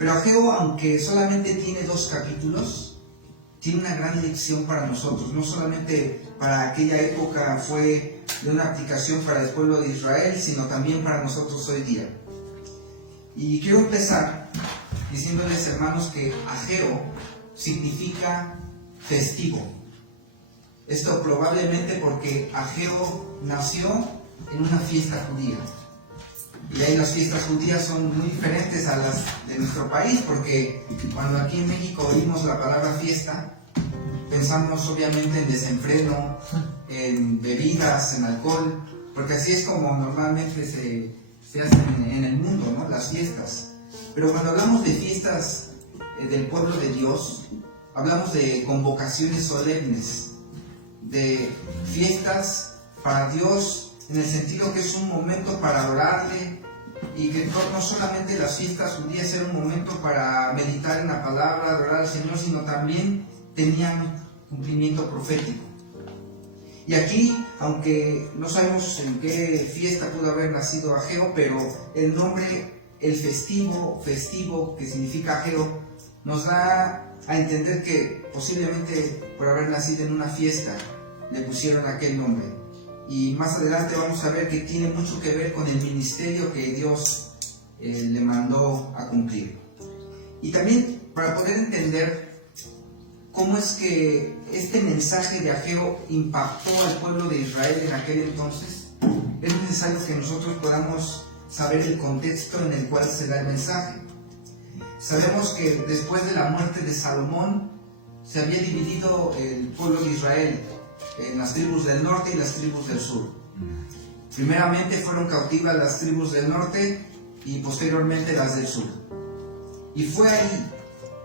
Pero Ageo, aunque solamente tiene 2 capítulos, tiene una gran lección para nosotros. No solamente para aquella época fue de una aplicación para el pueblo de Israel, sino también para nosotros hoy día. Y quiero empezar diciéndoles, hermanos, que Ageo significa festivo. Esto probablemente porque Ageo nació en una fiesta judía. Y ahí las fiestas judías son muy diferentes a las de nuestro país, porque cuando aquí en México oímos la palabra fiesta, pensamos obviamente en desenfreno, en bebidas, en alcohol, porque así es como normalmente se hacen en el mundo, ¿no? Las fiestas. Pero cuando hablamos de fiestas del pueblo de Dios, hablamos de convocaciones solemnes, de fiestas para Dios, en el sentido que es un momento para adorarle, y que no solamente las fiestas judías eran un momento para meditar en la palabra, adorar al Señor, sino también tenían cumplimiento profético. Y aquí, aunque no sabemos en qué fiesta pudo haber nacido Ageo, pero el nombre, el festivo, que significa Ageo, nos da a entender que posiblemente por haber nacido en una fiesta le pusieron aquel nombre. Y más adelante vamos a ver que tiene mucho que ver con el ministerio que Dios le mandó a cumplir. Y también para poder entender cómo es que este mensaje de Ageo impactó al pueblo de Israel en aquel entonces, es necesario que nosotros podamos saber el contexto en el cual se da el mensaje. Sabemos que después de la muerte de Salomón se había dividido el pueblo de Israel en las tribus del norte y las tribus del sur. Primeramente fueron cautivas las tribus del norte y posteriormente las del sur. Y fue ahí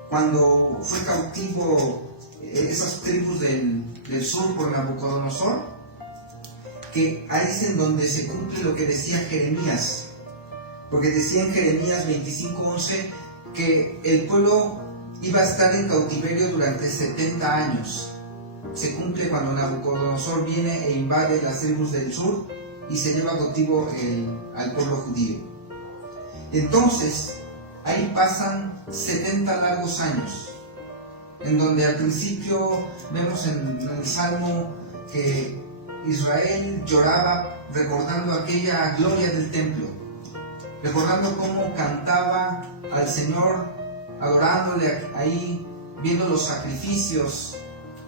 cuando fue cautivo esas tribus del sur por Nabucodonosor, que ahí es en donde se cumple lo que decía Jeremías, porque decía en Jeremías 25:11 que el pueblo iba a estar en cautiverio durante 70 años. Se cumple cuando Nabucodonosor viene e invade las tribus del sur y se lleva cautivo al pueblo judío. Entonces, ahí pasan 70 largos años, en donde al principio vemos en el Salmo que Israel lloraba recordando aquella gloria del templo, recordando cómo cantaba al Señor, adorándole ahí, viendo los sacrificios.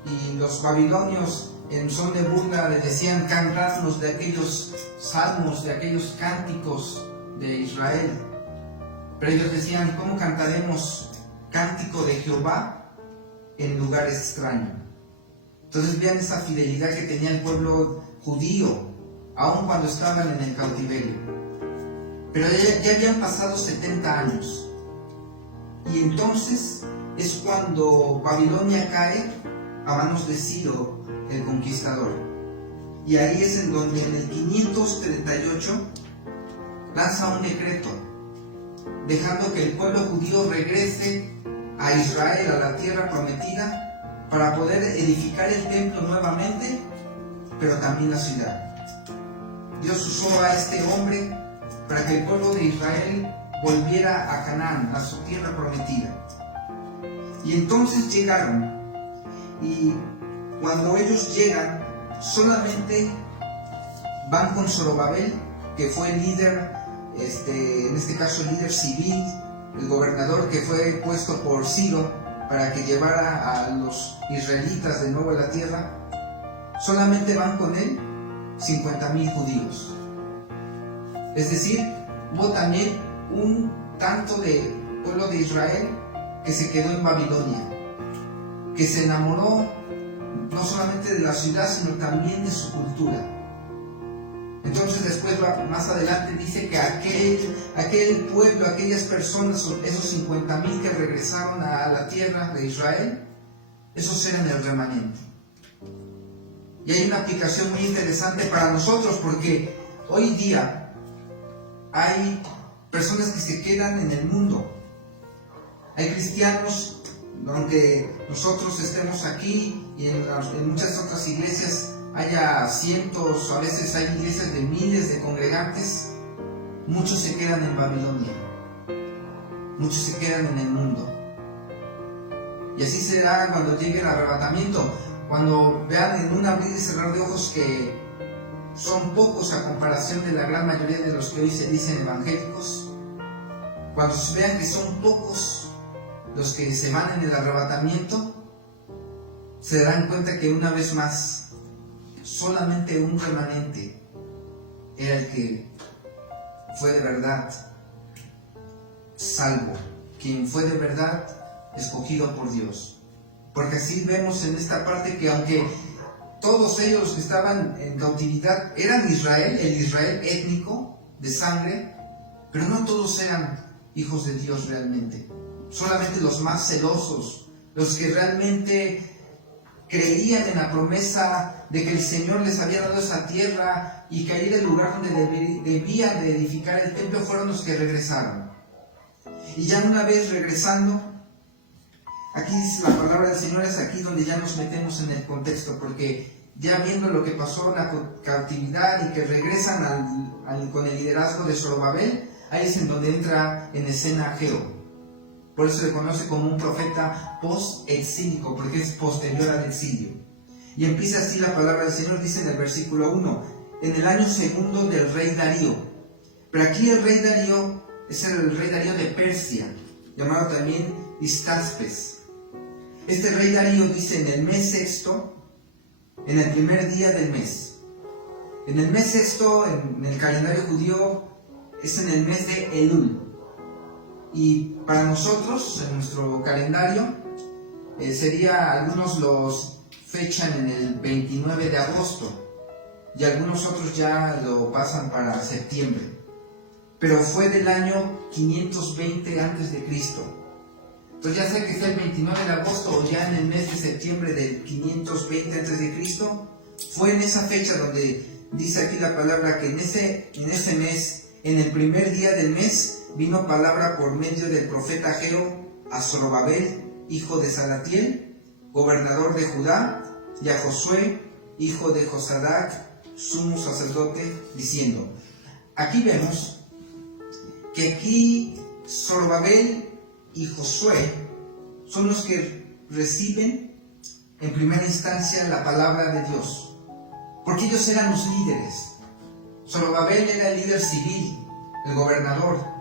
Y los babilonios en son de burla le decían: cantadnos de aquellos salmos, de aquellos cánticos de Israel. Pero ellos decían: ¿cómo cantaremos cántico de Jehová en lugar extraño? Entonces vean esa fidelidad que tenía el pueblo judío, aun cuando estaban en el cautiverio. Pero ya habían pasado 70 años. Y entonces es cuando Babilonia cae a manos de Ciro, el conquistador. Y ahí es en donde en el 538 lanza un decreto, dejando que el pueblo judío regrese a Israel, a la tierra prometida, para poder edificar el templo nuevamente, pero también la ciudad. Dios usó a este hombre para que el pueblo de Israel volviera a Canaán, a su tierra prometida. Y entonces llegaron. Y cuando ellos llegan, solamente van con Zorobabel, que fue el líder, en este caso el líder civil, el gobernador que fue puesto por Ciro para que llevara a los israelitas de nuevo a la tierra. Solamente van con él 50,000 judíos. Es decir, hubo también un tanto de pueblo de Israel que se quedó en Babilonia, que se enamoró no solamente de la ciudad, sino también de su cultura. Entonces después, más adelante, dice que aquel pueblo, aquellas personas, esos 50,000 que regresaron a la tierra de Israel, esos eran el remanente. Y hay una aplicación muy interesante para nosotros, porque hoy día hay personas que se quedan en el mundo. Hay cristianos, aunque nosotros estemos aquí y en muchas otras iglesias haya cientos, a veces hay iglesias de miles de congregantes, muchos se quedan en Babilonia. muchos se quedan en el mundo. Y así será cuando llegue el arrebatamiento, cuando vean en un abrir y cerrar de ojos que son pocos a comparación de la gran mayoría de los que hoy se dicen evangélicos. Cuando vean que son pocos los que se van en el arrebatamiento, se darán cuenta que una vez más solamente un remanente era el que fue de verdad salvo, quien fue de verdad escogido por Dios. Porque así vemos en esta parte que aunque todos ellos que estaban en cautividad eran Israel, el Israel étnico de sangre, pero no todos eran hijos de Dios realmente. Solamente los más celosos, los que realmente creían en la promesa de que el Señor les había dado esa tierra y que ahí era el lugar donde debían de edificar el templo, fueron los que regresaron. Y ya una vez regresando, aquí dice la palabra del Señor, es aquí donde ya nos metemos en el contexto, porque ya viendo lo que pasó en la cautividad y que regresan con el liderazgo de Zorobabel, ahí es en donde entra en escena Ageo. Por eso se conoce como un profeta post-exílico, porque es posterior al exilio. Y empieza así la palabra del Señor, dice en el versículo 1, en el año segundo del rey Darío. Pero aquí el rey Darío es el rey Darío de Persia, llamado también Histaspes. Este rey Darío dice en el mes sexto, en el primer día del mes. En el mes sexto, en el calendario judío, es en el mes de Elul. Y para nosotros, en nuestro calendario, algunos los fechan en el 29 de agosto y algunos otros ya lo pasan para septiembre. Pero fue del año 520 a.C. Entonces ya sea que sea el 29 de agosto o ya en el mes de septiembre del 520 a.C., fue en esa fecha donde dice aquí la palabra que en ese mes, en el primer día del mes, vino palabra por medio del profeta Ageo a Zorobabel, hijo de Salatiel, gobernador de Judá, y a Josué, hijo de Josadac, sumo sacerdote, diciendo. Aquí vemos que aquí Zorobabel y Josué son los que reciben en primera instancia la palabra de Dios, porque ellos eran los líderes. Zorobabel era el líder civil, el gobernador,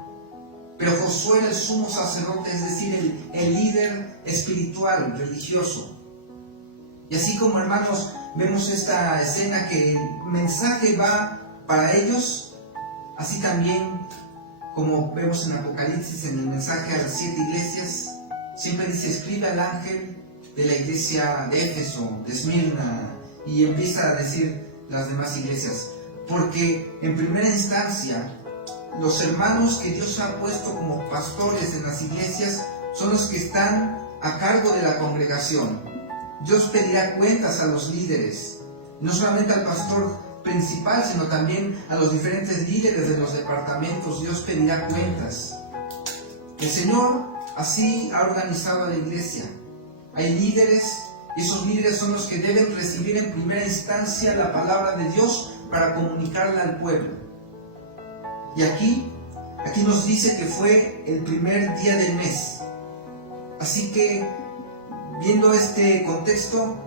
pero Josué era el sumo sacerdote, es decir, el líder espiritual, religioso. Y así como, hermanos, vemos esta escena que el mensaje va para ellos, así también como vemos en Apocalipsis, en el mensaje a las 7 iglesias, siempre dice, escribe al ángel de la iglesia de Éfeso, de Esmirna, y empieza a decir las demás iglesias, porque en primera instancia, los hermanos que Dios ha puesto como pastores en las iglesias son los que están a cargo de la congregación. Dios pedirá cuentas a los líderes, no solamente al pastor principal, sino también a los diferentes líderes de los departamentos. Dios pedirá cuentas. El Señor así ha organizado a la iglesia. Hay líderes, y esos líderes son los que deben recibir en primera instancia la palabra de Dios para comunicarla al pueblo. Y aquí nos dice que fue el primer día del mes. Así que, viendo este contexto,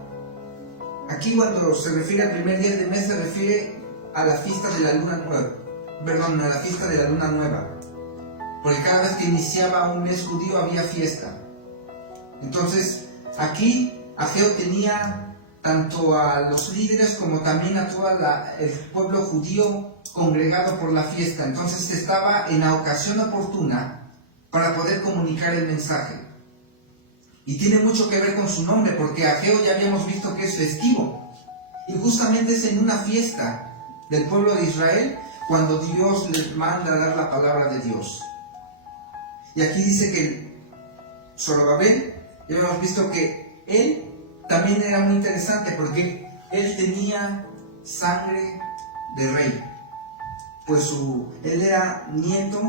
aquí cuando se refiere al primer día del mes se refiere a la fiesta de la luna nueva. A la fiesta de la luna nueva. Porque cada vez que iniciaba un mes judío había fiesta. Entonces, aquí Ageo tenía tanto a los líderes como también a todo el pueblo judío congregado por la fiesta. Entonces estaba en la ocasión oportuna para poder comunicar el mensaje. Y tiene mucho que ver con su nombre, porque Ageo ya habíamos visto que es festivo. Y justamente es en una fiesta del pueblo de Israel cuando Dios les manda a dar la palabra de Dios. Y aquí dice que Zorobabel, ya habíamos visto que él también era muy interesante porque él tenía sangre de rey. Pues él era nieto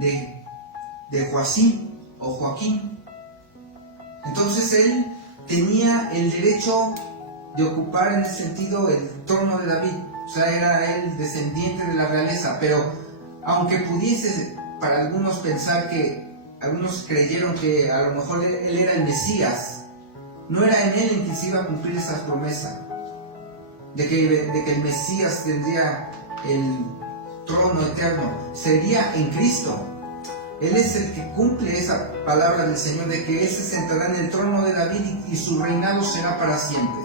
de Joacim o Joaquín. Entonces él tenía el derecho de ocupar en ese sentido el trono de David. O sea, era él descendiente de la realeza. Pero aunque pudiese para algunos pensar que algunos creyeron que a lo mejor él era el Mesías. No era en él en que se iba a cumplir esa promesa de que el Mesías tendría el trono eterno. Sería en Cristo. Él es el que cumple esa palabra del Señor de que Él se sentará en el trono de David y su reinado será para siempre.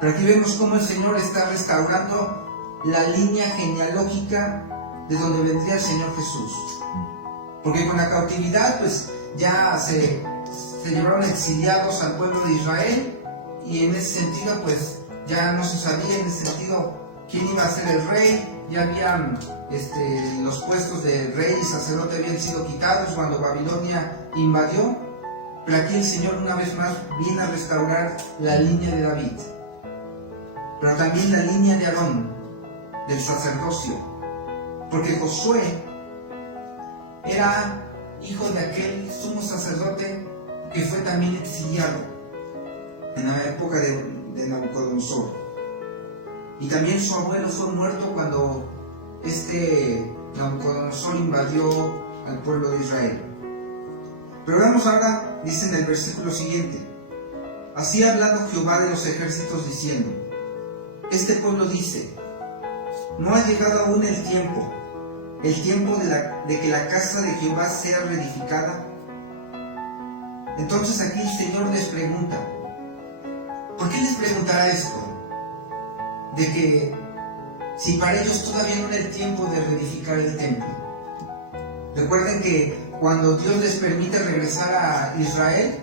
Pero aquí vemos cómo el Señor está restaurando la línea genealógica de donde vendría el Señor Jesús. Porque con la cautividad pues ya se llevaron exiliados al pueblo de Israel, y en ese sentido pues ya no se sabía en ese sentido quién iba a ser el rey. Ya habían los puestos de rey y sacerdote habían sido quitados cuando Babilonia invadió, pero aquí el Señor una vez más viene a restaurar la línea de David, pero también la línea de Aarón, del sacerdocio, porque Josué era hijo de aquel sumo sacerdote que fue también exiliado en la época de Nabucodonosor. Y también su abuelo fue muerto cuando Nabucodonosor invadió al pueblo de Israel. Pero veamos ahora, dice en el versículo siguiente: así ha hablado Jehová de los ejércitos diciendo, este pueblo dice, no ha llegado aún el tiempo de que la casa de Jehová sea reedificada. Entonces aquí el Señor les pregunta, ¿por qué les preguntará esto? De que si para ellos todavía no era el tiempo de reedificar el templo. Recuerden que cuando Dios les permite regresar a Israel,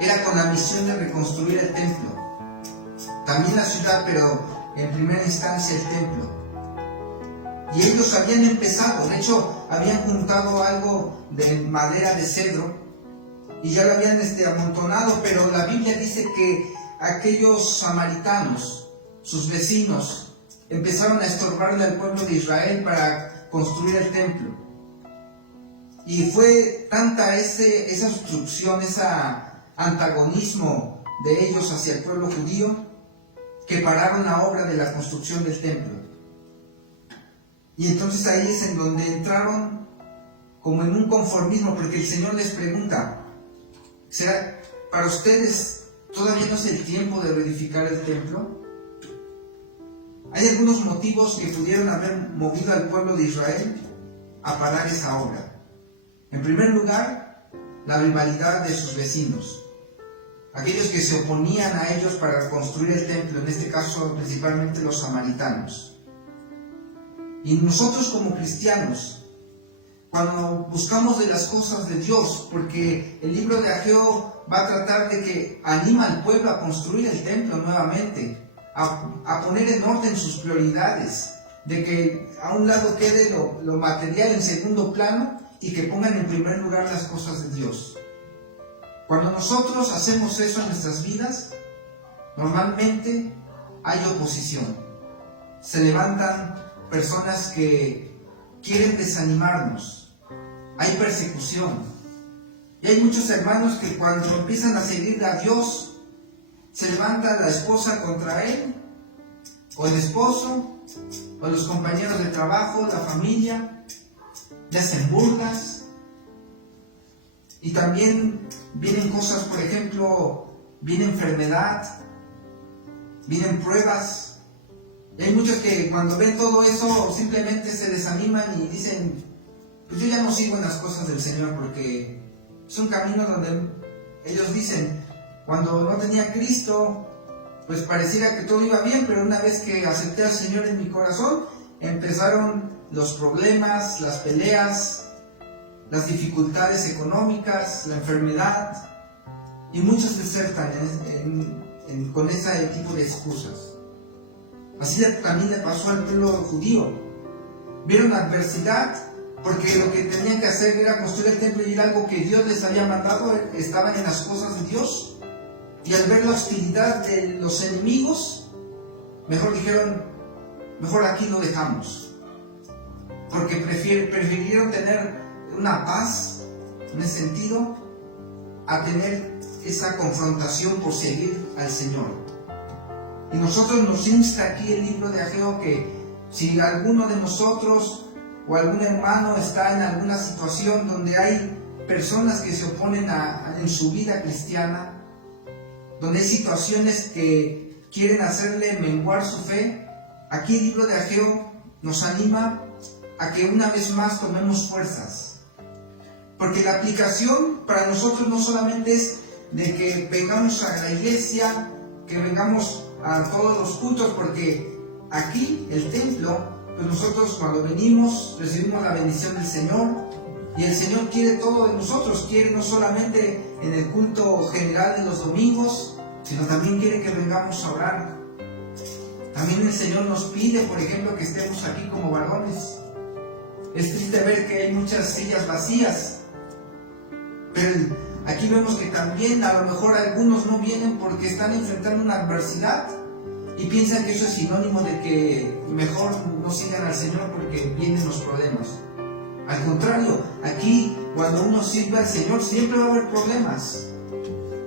era con la misión de reconstruir el templo. También la ciudad, pero en primera instancia el templo. Y ellos habían empezado, de hecho habían juntado algo de madera de cedro y ya lo habían amontonado, pero la Biblia dice que aquellos samaritanos, sus vecinos, empezaron a estorbarle al pueblo de Israel para construir el templo. Y fue tanta esa obstrucción, ese antagonismo de ellos hacia el pueblo judío, que pararon la obra de la construcción del templo. Y entonces ahí es en donde entraron como en un conformismo, porque el Señor les pregunta, ¿será para ustedes todavía no es el tiempo de reedificar el templo? Hay algunos motivos que pudieron haber movido al pueblo de Israel a parar esa obra. En primer lugar, la rivalidad de sus vecinos, aquellos que se oponían a ellos para construir el templo, en este caso principalmente los samaritanos. Y nosotros como cristianos, cuando buscamos de las cosas de Dios, porque el libro de Ageo va a tratar de que anima al pueblo a construir el templo nuevamente, a poner en orden sus prioridades, de que a un lado quede lo material en segundo plano y que pongan en primer lugar las cosas de Dios. Cuando nosotros hacemos eso en nuestras vidas, normalmente hay oposición. Se levantan personas que quieren desanimarnos. Hay persecución. Y hay muchos hermanos que cuando empiezan a seguir a Dios, se levanta la esposa contra él, o el esposo, o los compañeros de trabajo, la familia, le hacen burlas. Y también vienen cosas, por ejemplo, viene enfermedad, vienen pruebas. Y hay muchos que cuando ven todo eso simplemente se desaniman y dicen, pues yo ya no sigo en las cosas del Señor, porque es un camino donde ellos dicen, cuando no tenía Cristo, pues pareciera que todo iba bien, pero una vez que acepté al Señor en mi corazón, empezaron los problemas, las peleas, las dificultades económicas, la enfermedad, y muchos desertan con ese tipo de excusas. Así también le pasó al pueblo judío. Vieron adversidad, porque lo que tenían que hacer era construir el templo y era algo que Dios les había mandado, estaban en las cosas de Dios. Y al ver la hostilidad de los enemigos, mejor dijeron, mejor aquí lo dejamos. Porque prefirieron tener una paz, en ese sentido, a tener esa confrontación por seguir al Señor. Y nosotros nos insta aquí el libro de Ageo que si alguno de nosotros o algún hermano está en alguna situación donde hay personas que se oponen en su vida cristiana, donde hay situaciones que quieren hacerle menguar su fe, aquí el libro de Ageo nos anima a que una vez más tomemos fuerzas. Porque la aplicación para nosotros no solamente es de que vengamos a la iglesia, que vengamos a todos los cultos, porque aquí, el templo, pues nosotros cuando venimos recibimos la bendición del Señor, y el Señor quiere todo de nosotros, quiere no solamente en el culto general de los domingos, sino también quiere que vengamos a orar. También el Señor nos pide, por ejemplo, que estemos aquí como varones. Es triste ver que hay muchas sillas vacías, pero aquí vemos que también a lo mejor algunos no vienen porque están enfrentando una adversidad y piensan que eso es sinónimo de que mejor no sigan al Señor porque vienen los problemas. Al contrario, aquí cuando uno sirve al Señor siempre va a haber problemas,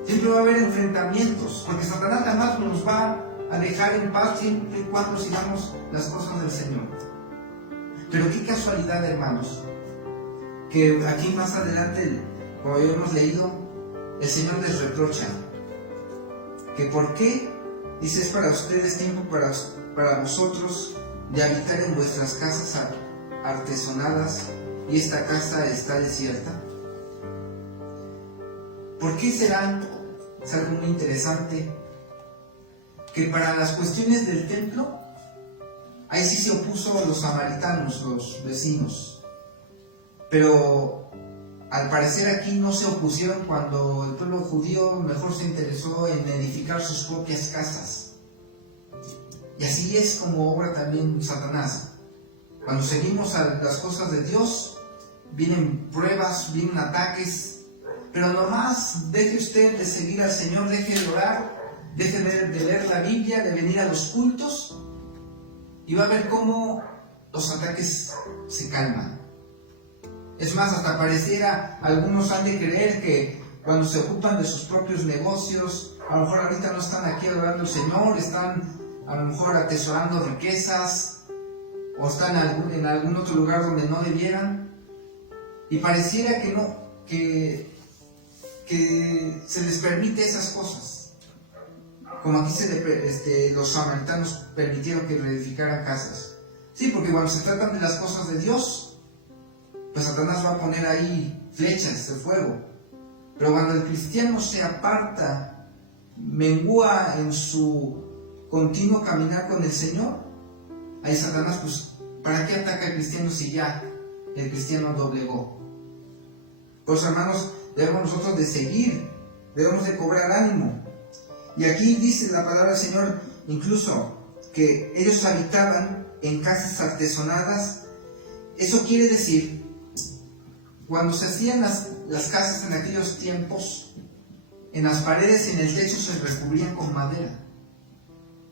siempre va a haber enfrentamientos, porque Satanás jamás nos va a dejar en paz siempre y cuando sigamos las cosas del Señor. Pero qué casualidad, hermanos, que aquí más adelante, como hemos leído, el Señor les reprocha que por qué, dice, es para ustedes tiempo para vosotros de habitar en vuestras casas artesonadas y esta casa está desierta. ¿Por qué será? Es algo muy interesante, que para las cuestiones del templo, ahí sí se opuso a los samaritanos, los vecinos. Pero al parecer aquí no se opusieron cuando el pueblo judío mejor se interesó en edificar sus propias casas. Y así es como obra también Satanás. Cuando seguimos a las cosas de Dios, vienen pruebas, vienen ataques, pero nomás deje usted de seguir al Señor, deje de orar, deje de leer la Biblia, de venir a los cultos, y va a ver cómo los ataques se calman. Es más, hasta pareciera, algunos han de creer que cuando se ocupan de sus propios negocios, a lo mejor ahorita no están aquí adorando al Señor, están a lo mejor atesorando riquezas, o están en algún otro lugar donde no debieran, y pareciera que no, que se les permite esas cosas, como aquí los samaritanos permitieron que reedificaran casas. Sí, porque cuando se tratan de las cosas de Dios, pues Satanás va a poner ahí flechas de fuego. Pero cuando el cristiano se aparta, mengúa en su continuo caminar con el Señor, ahí Satanás, pues, ¿para qué ataca al cristiano si ya el cristiano doblegó? Pues, hermanos, debemos nosotros de seguir, debemos de cobrar ánimo. Y aquí dice la palabra del Señor, incluso, que ellos habitaban en casas artesonadas. Eso quiere decir, cuando se hacían las casas en aquellos tiempos, en las paredes y en el techo se recubrían con madera.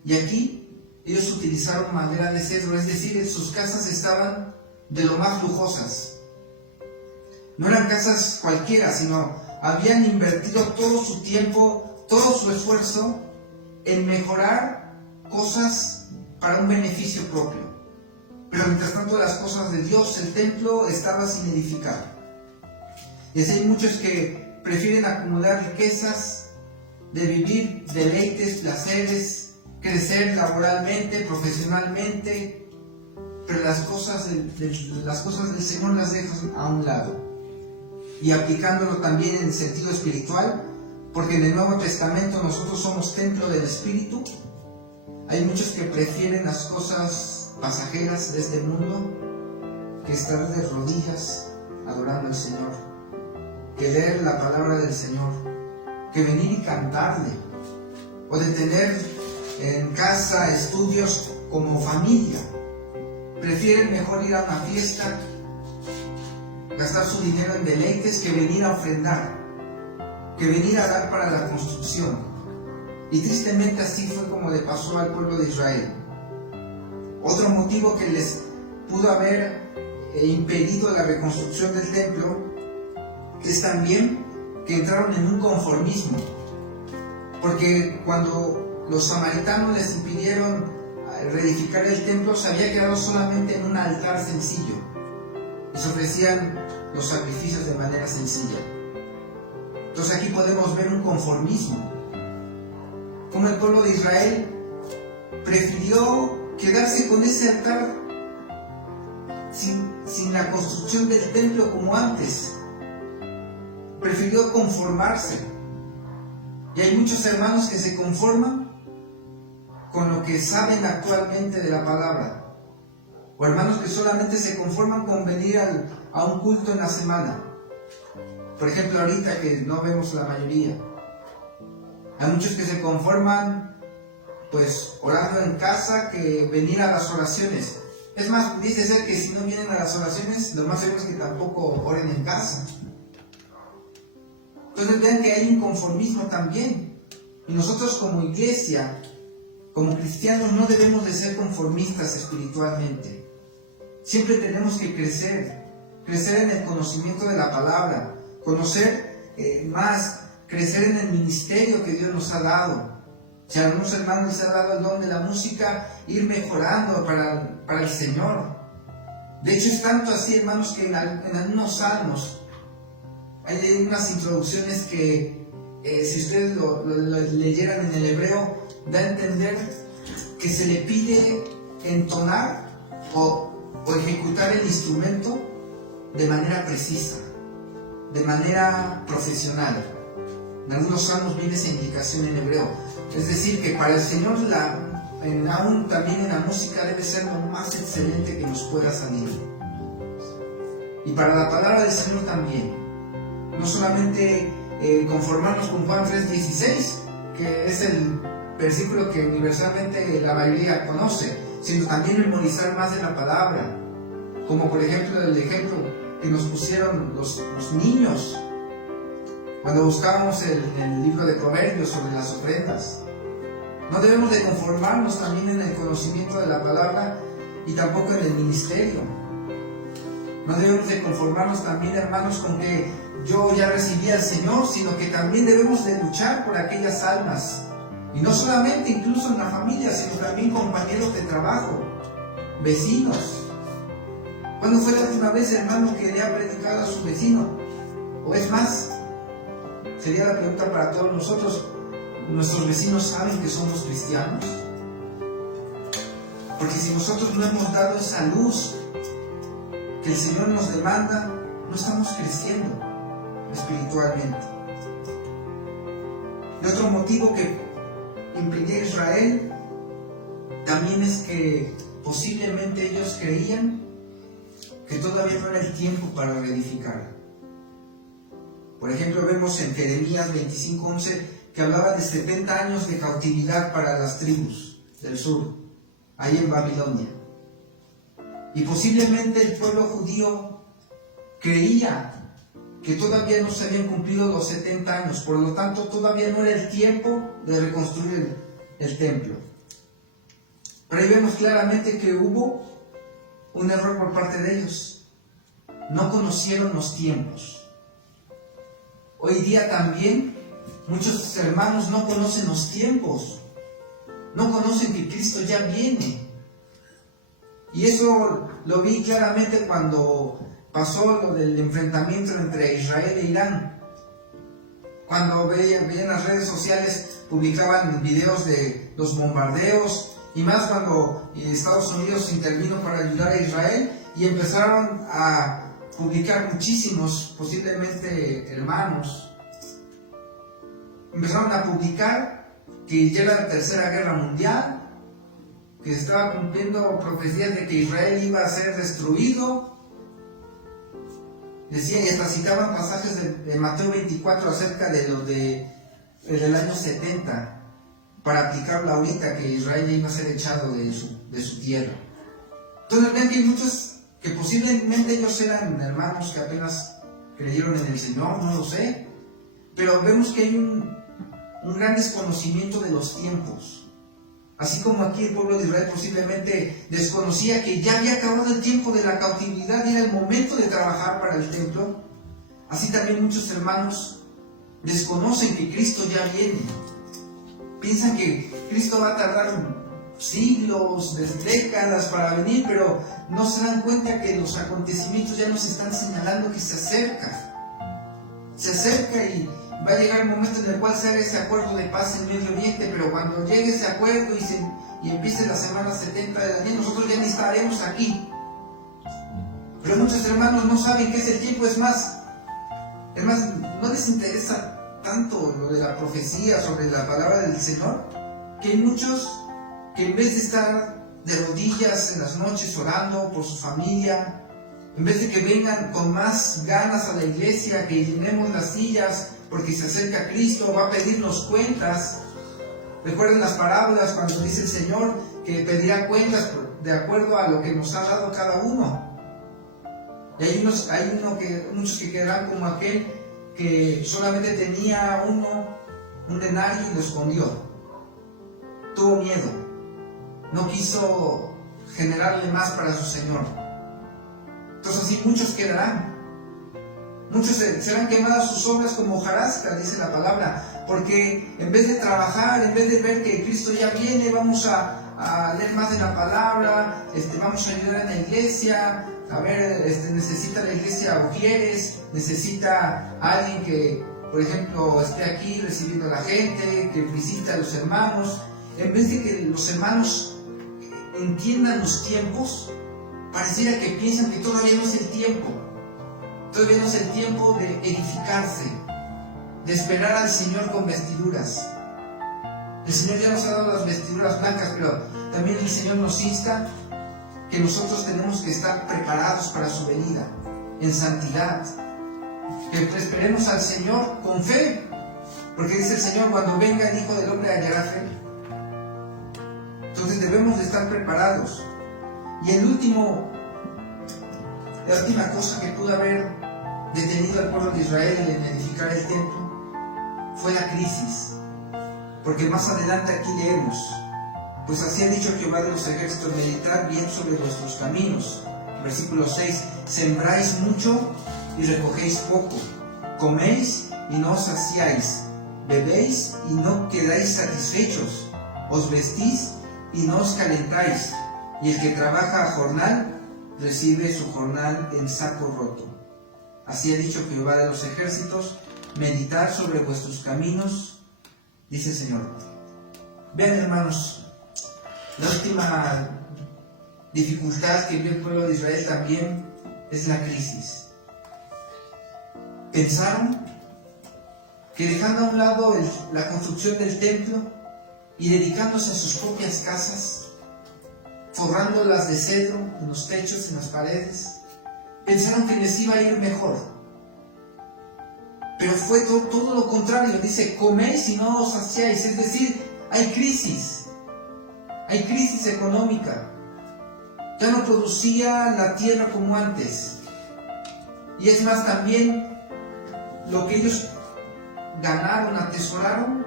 Y aquí ellos utilizaron madera de cedro, es decir, sus casas estaban de lo más lujosas. No eran casas cualquiera, sino habían invertido todo su tiempo, todo su esfuerzo en mejorar cosas para un beneficio propio. Pero mientras tanto las cosas de Dios, el templo estaba sin edificar. Y así hay muchos que prefieren acumular riquezas, de vivir deleites, placeres, crecer laboralmente, profesionalmente, pero las cosas del Señor las dejan a un lado. Y aplicándolo también en el sentido espiritual, porque en el Nuevo Testamento nosotros somos templo del Espíritu. Hay muchos que prefieren las cosas pasajeras de este mundo que estar de rodillas adorando al Señor, que leer la palabra del Señor, que venir y cantarle, o de tener en casa estudios como familia. Prefieren mejor ir a una fiesta, gastar su dinero en deleites, que venir a ofrendar, que venir a dar para la construcción. Y tristemente así fue como le pasó al pueblo de Israel. Otro motivo que les pudo haber impedido la reconstrucción del templo es también que entraron en un conformismo, porque cuando los samaritanos les impidieron reedificar el templo, se había quedado solamente en un altar sencillo. y se ofrecían los sacrificios de manera sencilla. Entonces aquí podemos ver un conformismo, como el pueblo de Israel prefirió quedarse con ese altar sin la construcción del templo como antes. Prefirió conformarse. Y hay muchos hermanos que se conforman con lo que saben actualmente de la palabra. O hermanos que solamente se conforman con venir a un culto en la semana. Por ejemplo, ahorita que no vemos la mayoría. Hay muchos que se conforman pues orando en casa que venir a las oraciones. Es más, dice ser que si no vienen a las oraciones, lo más seguro es que tampoco oren en casa. Entonces vean que hay un conformismo también. Y nosotros como iglesia, como cristianos, no debemos de ser conformistas espiritualmente. Siempre tenemos que crecer en el conocimiento de la palabra, conocer más, crecer en el ministerio que Dios nos ha dado. Si a algunos hermanos les ha dado el don de la música, ir mejorando para el Señor. De hecho es tanto así, hermanos, que en algunos salmos hay unas introducciones que si ustedes lo leyeran en el hebreo, da a entender que se le pide entonar o ejecutar el instrumento de manera precisa, de manera profesional. En algunos salmos viene esa indicación en hebreo. Es decir, que para el Señor, aún también en la música, debe ser lo más excelente que nos pueda salir. Y para la palabra del Señor también. No solamente conformarnos con Juan 3:16, que es el versículo que universalmente la mayoría conoce, sino también memorizar más de la palabra. Como por ejemplo el ejemplo que nos pusieron los niños cuando buscábamos el libro de Proverbios sobre las ofrendas. No debemos de conformarnos también en el conocimiento de la palabra y tampoco en el ministerio. No debemos de conformarnos también, hermanos, con que yo ya recibí al Señor, sino que también debemos de luchar por aquellas almas. Y no solamente incluso en la familia, sino también compañeros de trabajo, vecinos. ¿Cuándo fue la última vez, hermano, que le ha predicado a su vecino? O es más, sería la pregunta para todos nosotros, ¿nuestros vecinos saben que somos cristianos? Porque si nosotros no hemos dado esa luz que el Señor nos demanda, no estamos creciendo espiritualmente. Y otro motivo que impedía Israel también es que posiblemente ellos creían que todavía no era el tiempo para reedificar. Por ejemplo, vemos en Jeremías 25:11 que hablaba de 70 años de cautividad para las tribus del sur, ahí en Babilonia. Y posiblemente el pueblo judío creía que todavía no se habían cumplido los 70 años, por lo tanto todavía no era el tiempo de reconstruir el templo. Pero ahí vemos claramente que hubo un error por parte de ellos. No conocieron los tiempos. Hoy día también muchos hermanos no conocen los tiempos. No conocen que Cristo ya viene. Y eso lo vi claramente cuando pasó lo del enfrentamiento entre Israel e Irán. Cuando veían las redes sociales, publicaban videos de los bombardeos, y más cuando Estados Unidos intervino para ayudar a Israel, y empezaron a publicar muchísimos, posiblemente hermanos, empezaron a publicar que ya era la Tercera Guerra Mundial, que se estaba cumpliendo profecías de que Israel iba a ser destruido. Decían, y hasta citaban pasajes de Mateo 24 acerca de lo del año 70, para aplicarlo ahorita, que Israel iba a ser echado de su tierra. Entonces ven que hay muchos que posiblemente ellos eran hermanos que apenas creyeron en el Señor, no lo sé, pero vemos que hay un gran desconocimiento de los tiempos. Así como aquí el pueblo de Israel posiblemente desconocía que ya había acabado el tiempo de la cautividad y era el momento de trabajar para el templo, así también muchos hermanos desconocen que Cristo ya viene. Piensan que Cristo va a tardar siglos, décadas para venir, pero no se dan cuenta que los acontecimientos ya nos están señalando que se acerca. Se acerca y va a llegar el momento en el cual se haga ese acuerdo de paz en Medio Oriente, pero cuando llegue ese acuerdo y empiece la semana 70 de Daniel, nosotros ya ni estaremos aquí. Pero muchos hermanos no saben que es el tiempo, es más, no les interesa tanto lo de la profecía sobre la palabra del Señor, que hay muchos que en vez de estar de rodillas en las noches orando por su familia, en vez de que vengan con más ganas a la iglesia, que llenemos las sillas porque se acerca Cristo, va a pedirnos cuentas. Recuerden las parábolas cuando dice el Señor que pedirá cuentas de acuerdo a lo que nos ha dado cada uno. Y hay muchos que quedarán como aquel que solamente tenía un denario y lo escondió. Tuvo miedo. No quiso generarle más para su Señor. Entonces así muchos quedarán. Muchos serán quemadas sus obras como hojarasca, dice la palabra, porque en vez de trabajar, en vez de ver que Cristo ya viene, vamos a leer más de la palabra, vamos a ayudar en la iglesia, a ver, necesita la iglesia ujieres, necesita alguien que, por ejemplo, esté aquí recibiendo a la gente, que visite a los hermanos. En vez de que los hermanos entiendan los tiempos, pareciera que piensan que todavía no es el tiempo. Todavía no es el tiempo de edificarse, de esperar al Señor con vestiduras. El Señor ya nos ha dado las vestiduras blancas, pero también el Señor nos insta que nosotros tenemos que estar preparados para su venida, en santidad. Que esperemos al Señor con fe, porque dice el Señor, cuando venga el Hijo del Hombre hallará fe. Entonces debemos de estar preparados. Y la última cosa que pudo haber detenido al pueblo de Israel en edificar el templo fue la crisis. Porque más adelante aquí leemos, pues así ha dicho Jehová de los ejércitos, meditad bien sobre vuestros caminos. Versículo 6, sembráis mucho y recogéis poco, coméis y no os saciáis, bebéis y no quedáis satisfechos, os vestís y no os calentáis, y el que trabaja a jornal recibe su jornal en saco roto. Así ha dicho Jehová de los ejércitos, meditad sobre vuestros caminos, dice el Señor. Vean, hermanos, la última dificultad que vio el pueblo de Israel también es la crisis. Pensaron que dejando a un lado la construcción del templo y dedicándose a sus propias casas, forrándolas de cedro en los techos, en las paredes, pensaron que les iba a ir mejor. Pero fue todo lo contrario. Dice, coméis y no os saciáis. Es decir, hay crisis económica. Ya no producía la tierra como antes. Y es más, también lo que ellos ganaron, atesoraron,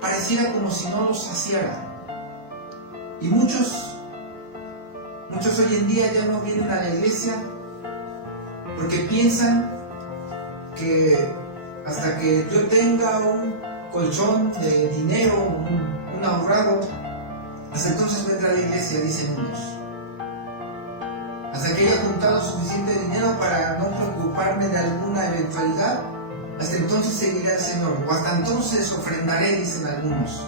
pareciera como si no los saciara. Y muchos hoy en día ya no vienen a la iglesia porque piensan que hasta que yo tenga un colchón de dinero, un ahorrado, hasta entonces voy a entrar a la iglesia, dicen unos. Hasta que haya juntado suficiente dinero para no preocuparme de alguna eventualidad, hasta entonces seguiré al Señor, o hasta entonces ofrendaré, dicen algunos.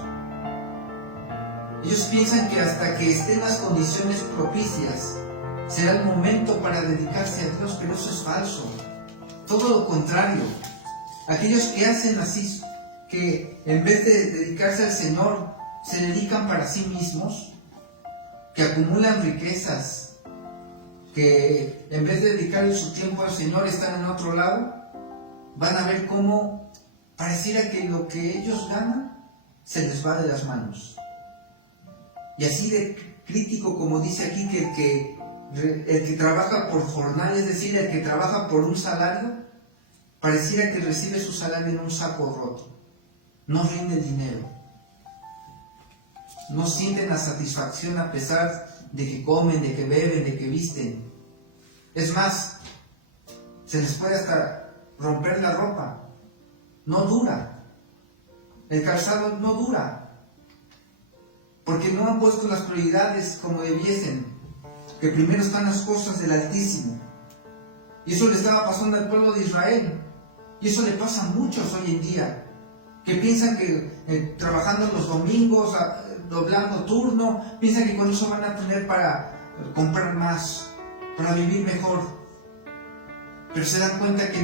Ellos piensan que hasta que estén las condiciones propicias será el momento para dedicarse a Dios, pero eso es falso. Todo lo contrario. Aquellos que hacen así, que en vez de dedicarse al Señor, se dedican para sí mismos, que acumulan riquezas, que en vez de dedicarle su tiempo al Señor están en otro lado, van a ver cómo pareciera que lo que ellos ganan se les va de las manos. Y así de crítico, como dice aquí, que el que trabaja por jornal, es decir, el que trabaja por un salario, pareciera que recibe su salario en un saco roto. No rinde dinero. No sienten la satisfacción a pesar de que comen, de que beben, de que visten. Es más, se les puede hasta romper la ropa. No dura. El calzado no dura. Porque no han puesto las prioridades como debiesen. que primero están las cosas del Altísimo. Y eso le estaba pasando al pueblo de Israel. Y eso le pasa a muchos hoy en día, que piensan que trabajando los domingos, doblando turno, piensan que con eso van a tener para comprar más, para vivir mejor. Pero se dan cuenta que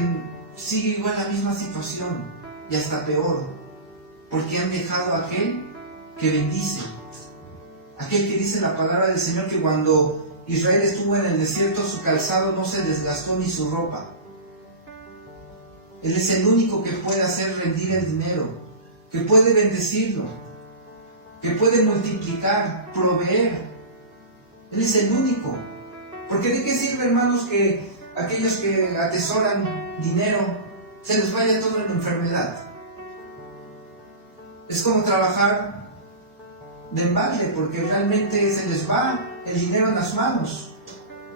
sigue igual la misma situación y hasta peor, porque han dejado a aquel que bendice, aquel que dice la palabra del Señor que cuando Israel estuvo en el desierto su calzado no se desgastó ni su ropa. Él es el único que puede hacer rendir el dinero, que puede bendecirlo, que puede multiplicar, proveer. Él es el único. Porque ¿de qué sirve, hermanos, que aquellos que atesoran dinero se les vaya todo en enfermedad? Es como trabajar de embalde, porque realmente se les va el dinero en las manos.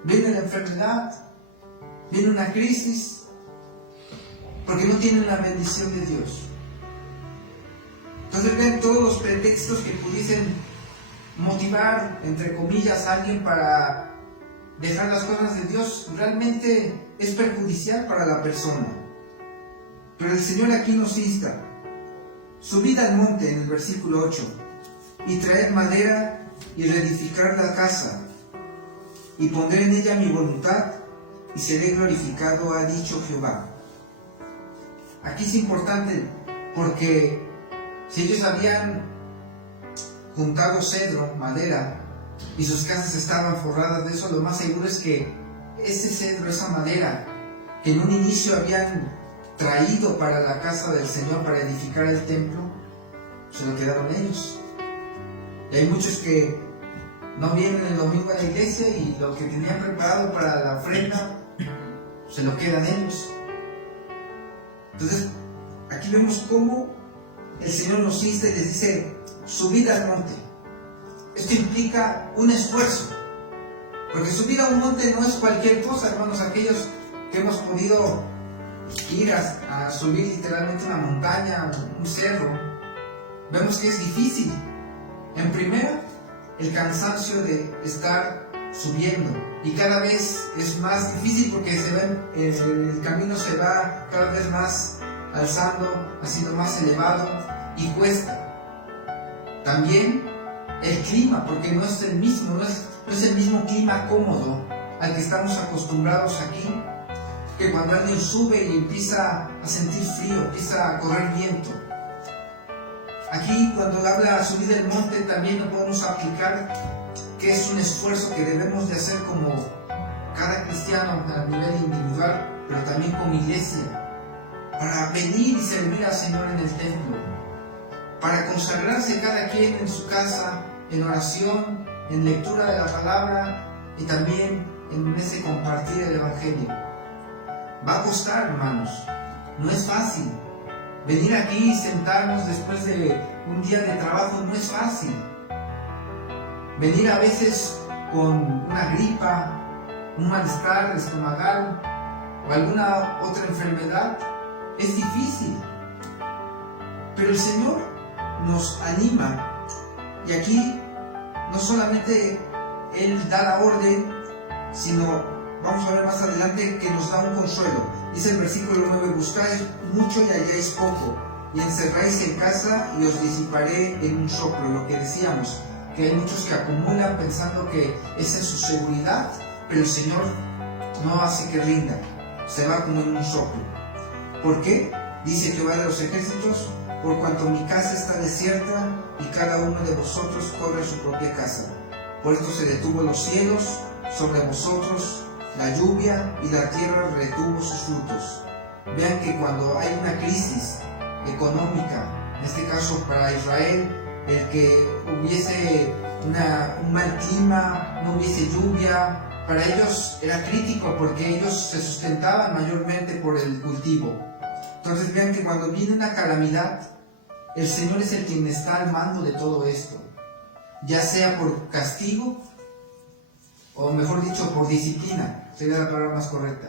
Viene la enfermedad, viene una crisis, porque no tienen la bendición de Dios. Entonces ven todos los pretextos que pudiesen motivar, entre comillas, a alguien para dejar las cosas de Dios, realmente es perjudicial para la persona. Pero el Señor aquí nos insta: subid al monte, en el versículo 8, y traed madera y reedificar la casa, y pondré en ella mi voluntad, y seré glorificado, ha dicho Jehová. Aquí es importante porque si ellos habían juntado cedro, madera, y sus casas estaban forradas de eso, lo más seguro es que ese cedro, esa madera, que en un inicio habían traído para la casa del Señor, para edificar el templo, se lo quedaron ellos. Y hay muchos que no vienen el domingo a la iglesia y lo que tenían preparado para la ofrenda, se lo quedan ellos. Entonces, aquí vemos cómo el Señor nos insta y les dice: subid al monte. Esto implica un esfuerzo, porque subir a un monte no es cualquier cosa, hermanos. Aquellos que hemos podido ir a subir literalmente una montaña, un cerro, vemos que es difícil. En primera, el cansancio de estar subiendo, y cada vez es más difícil porque el camino se va cada vez más alzando, haciendo más elevado y cuesta. También el clima, porque no es el mismo, no es el mismo clima cómodo al que estamos acostumbrados aquí, que cuando alguien sube y empieza a sentir frío, empieza a correr viento. Aquí, cuando habla de subir del monte, también lo podemos aplicar, que es un esfuerzo que debemos de hacer como cada cristiano a nivel individual, pero también como iglesia, para venir y servir al Señor en el templo, para consagrarse cada quien en su casa, en oración, en lectura de la palabra y también en ese compartir el Evangelio. Va a costar, hermanos, no es fácil. Venir aquí y sentarnos después de un día de trabajo no es fácil. Venir a veces con una gripa, un malestar estomacal o alguna otra enfermedad es difícil. Pero el Señor nos anima, y aquí no solamente Él da la orden, sino, vamos a ver más adelante, que nos da un consuelo. Dice el versículo 9: buscáis mucho y halláis poco, y encerráis en casa y os disiparé en un soplo. Lo que decíamos, que hay muchos que acumulan pensando que esa es su seguridad, pero el Señor no hace que rinda, se va como en un soplo. ¿Por qué? Dice Jehová de los ejércitos: por cuanto mi casa está desierta y cada uno de vosotros corre a su propia casa. Por esto se detuvo los cielos sobre vosotros, la lluvia, y la tierra retuvo sus frutos. Vean que cuando hay una crisis económica, en este caso para Israel, el que hubiese un mal clima, no hubiese lluvia, para ellos era crítico porque ellos se sustentaban mayormente por el cultivo. Entonces vean que cuando viene una calamidad, el Señor es el quien está al mando de todo esto, ya sea por castigo, o mejor dicho, por disciplina, sería la palabra más correcta.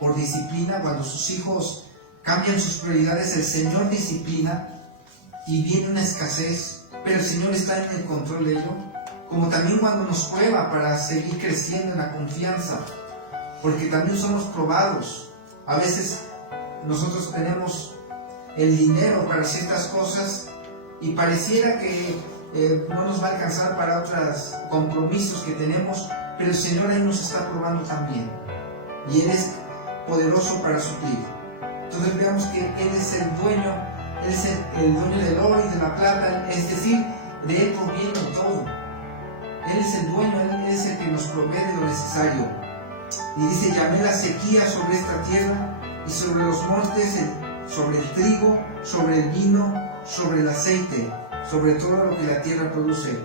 Por disciplina, cuando sus hijos cambian sus prioridades, el Señor disciplina y viene una escasez, pero el Señor está en el control de ello, como también cuando nos prueba para seguir creciendo en la confianza, porque también somos probados. A veces nosotros tenemos el dinero para ciertas cosas y pareciera que no nos va a alcanzar para otros compromisos que tenemos, pero el Señor ahí nos está probando también, y Él es poderoso para suplir. Entonces veamos que Él es el dueño, Él es el dueño del oro y de la plata, es decir, de Él proviene todo. Él es el dueño, Él es el que nos provee de lo necesario. Y dice: llamé la sequía sobre esta tierra y sobre los montes, sobre el trigo, sobre el vino, sobre el aceite, sobre todo lo que la tierra produce.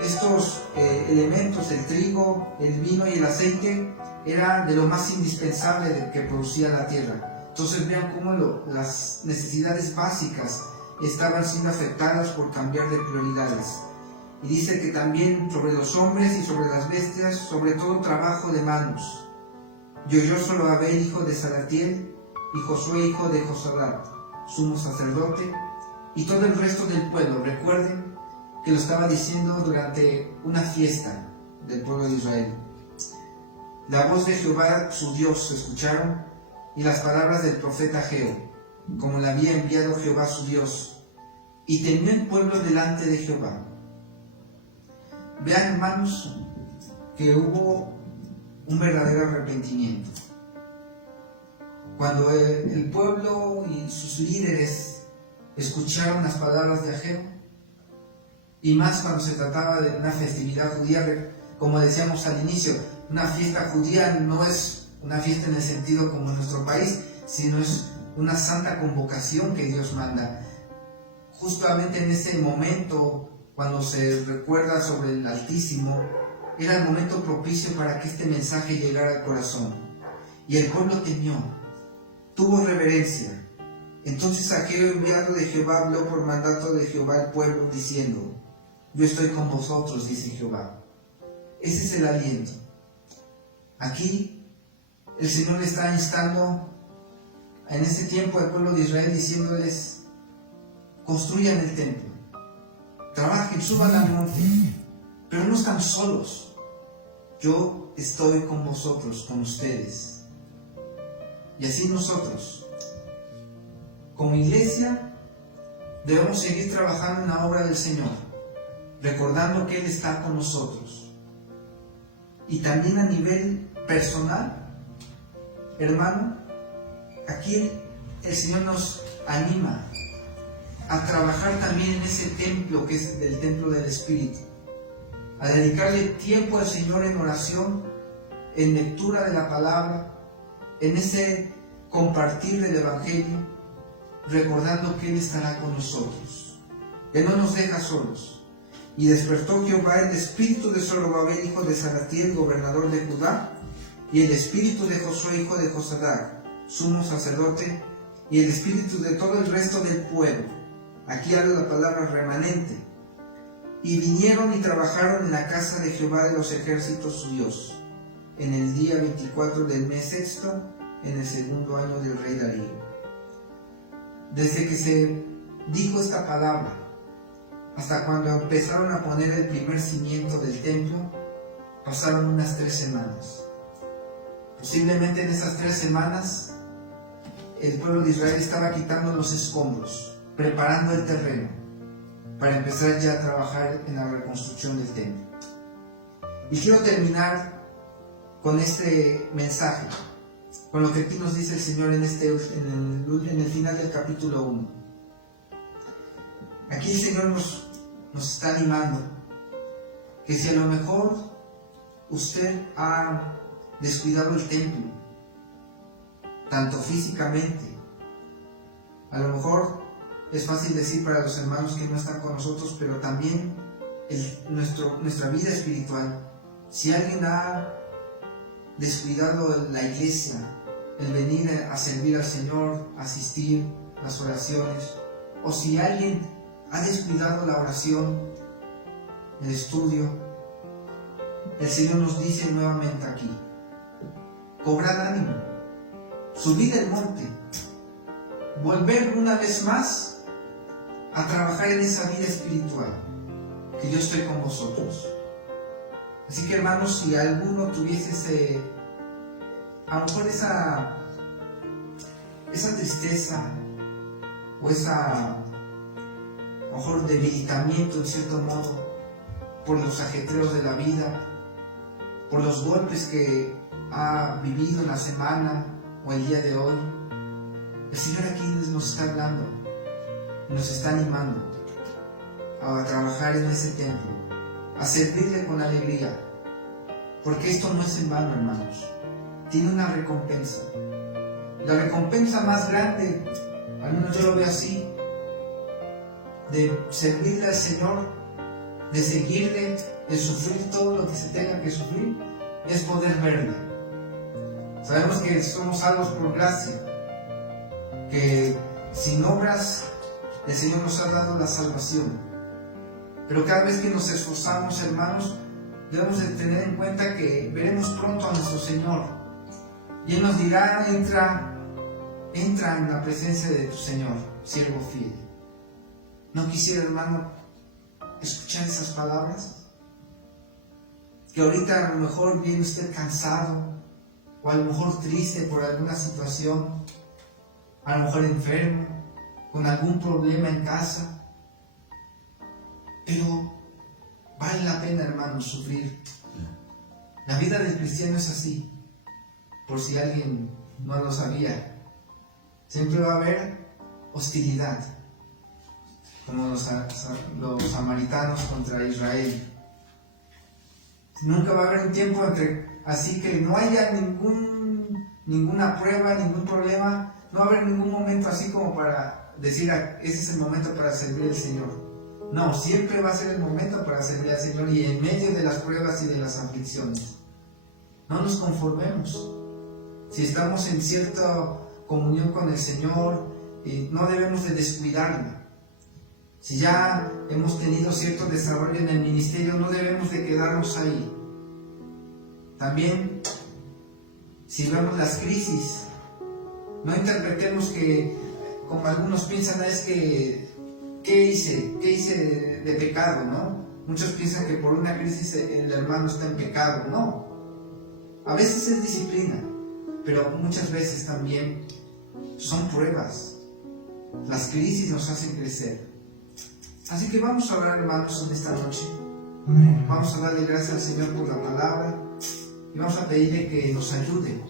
Estos elementos, el trigo, el vino y el aceite, era de lo más indispensable que producía la tierra. Entonces vean cómo las necesidades básicas estaban siendo afectadas por cambiar de prioridades. Y dice que también sobre los hombres y sobre las bestias, sobre todo trabajo de manos. Y oyó Zorobabel, hijo de Salatiel, y Josué, hijo de Josadat, sumo sacerdote, y todo el resto del pueblo. Recuerden que lo estaba diciendo durante una fiesta del pueblo de Israel. La voz de Jehová su Dios escucharon, y las palabras del profeta Ageo, como la había enviado Jehová su Dios, y temió el pueblo delante de Jehová. Vean, hermanos, que hubo un verdadero arrepentimiento. Cuando el pueblo y sus líderes escucharon las palabras de Ageo, y más cuando se trataba de una festividad judía, como decíamos al inicio, una fiesta judía no es una fiesta en el sentido como en nuestro país, sino es una santa convocación que Dios manda. Justamente en ese momento, cuando se recuerda sobre el Altísimo, era el momento propicio para que este mensaje llegara al corazón. Y el pueblo temió, tuvo reverencia. Entonces Ageo, enviado de Jehová, habló por mandato de Jehová al pueblo, diciendo: yo estoy con vosotros, dice Jehová. Ese es el aliento. Aquí el Señor le está instando en ese tiempo al pueblo de Israel, diciéndoles: construyan el templo, trabajen, suban al monte, pero no están solos. Yo estoy con vosotros, con ustedes. Y así nosotros, como iglesia, debemos seguir trabajando en la obra del Señor, recordando que Él está con nosotros. Y también a nivel personal, hermano, aquí el Señor nos anima a trabajar también en ese templo que es el templo del Espíritu, a dedicarle tiempo al Señor en oración, en lectura de la palabra, en ese compartir del Evangelio, recordando que Él estará con nosotros. Él no nos deja solos. Y despertó Jehová el espíritu de Zorobabel, hijo de Salatiel, gobernador de Judá, y el espíritu de Josué, hijo de Josadak, sumo sacerdote, y el espíritu de todo el resto del pueblo. Aquí habla la palabra remanente. Y vinieron y trabajaron en la casa de Jehová de los ejércitos su Dios, en el día 24 del mes sexto, en el segundo año del rey Darío. Desde que se dijo esta palabra hasta cuando empezaron a poner el primer cimiento del templo, pasaron unas 3 semanas. Posiblemente en esas 3 semanas el pueblo de Israel estaba quitando los escombros, preparando el terreno para empezar ya a trabajar en la reconstrucción del templo. Y quiero terminar con este mensaje, con lo que aquí nos dice el Señor en el final del capítulo 1. Aquí el Señor nos está animando que si a lo mejor usted ha descuidado el templo, tanto físicamente, a lo mejor es fácil decir para los hermanos que no están con nosotros, pero también nuestra vida espiritual, si alguien ha descuidado la iglesia, el venir a servir al Señor, asistir a las oraciones, o si alguien ha descuidado la oración, el estudio, el Señor nos dice nuevamente aquí: cobrad ánimo, subid el monte, volver una vez más a trabajar en esa vida espiritual, que yo estoy con vosotros. Así que hermanos, si alguno tuviese a lo mejor esa tristeza o a lo mejor debilitamiento en cierto modo por los ajetreos de la vida, por los golpes que ha vivido en la semana o el día de hoy, el Señor aquí nos está hablando, nos está animando a trabajar en ese templo, a servirle con alegría, porque esto no es en vano, hermanos, tiene una recompensa. La recompensa más grande, al menos yo lo veo así, de servirle al Señor, de seguirle, de sufrir todo lo que se tenga que sufrir, es poder verle. Sabemos que somos salvos por gracia, que sin obras el Señor nos ha dado la salvación. Pero cada vez que nos esforzamos, hermanos, debemos de tener en cuenta que veremos pronto a nuestro Señor. Y Él nos dirá: entra en la presencia de tu Señor, siervo fiel. ¿No quisiera, hermano, escuchar esas palabras? Que ahorita a lo mejor viene usted cansado, o a lo mejor triste por alguna situación, a lo mejor enfermo, con algún problema en casa. Pero vale la pena, hermano, sufrir. La vida del cristiano es así, por si alguien no lo sabía. Siempre va a haber hostilidad, como los samaritanos contra Israel. Nunca va a haber un tiempo así que no haya ninguna prueba, ningún problema. No va a haber ningún momento así como para decir: ese es el momento para servir al Señor. No, siempre va a ser el momento para servir al Señor, y en medio de las pruebas y de las aflicciones. No nos conformemos. Si estamos en cierta comunión con el Señor, no debemos de descuidarlo. Si ya hemos tenido cierto desarrollo en el ministerio, no debemos de quedarnos ahí. También, si vemos las crisis, no interpretemos que, como algunos piensan, es que ¿qué hice de pecado? ¿No? Muchos piensan que por una crisis el hermano está en pecado. No. A veces es disciplina, pero muchas veces también son pruebas. Las crisis nos hacen crecer. Así que vamos a orar, hermanos, en esta noche. Vamos a darle gracias al Señor por la palabra y vamos a pedirle que nos ayude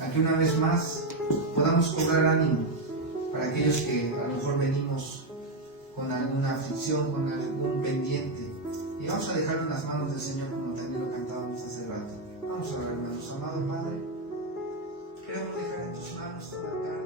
a que una vez más podamos cobrar ánimo para aquellos que a lo mejor venimos con alguna aflicción, con algún pendiente. Y vamos a dejarlo en las manos del Señor, como también lo cantábamos hace rato. Vamos a orar, hermanos. Amado Padre, queremos dejar en tus manos toda la carga.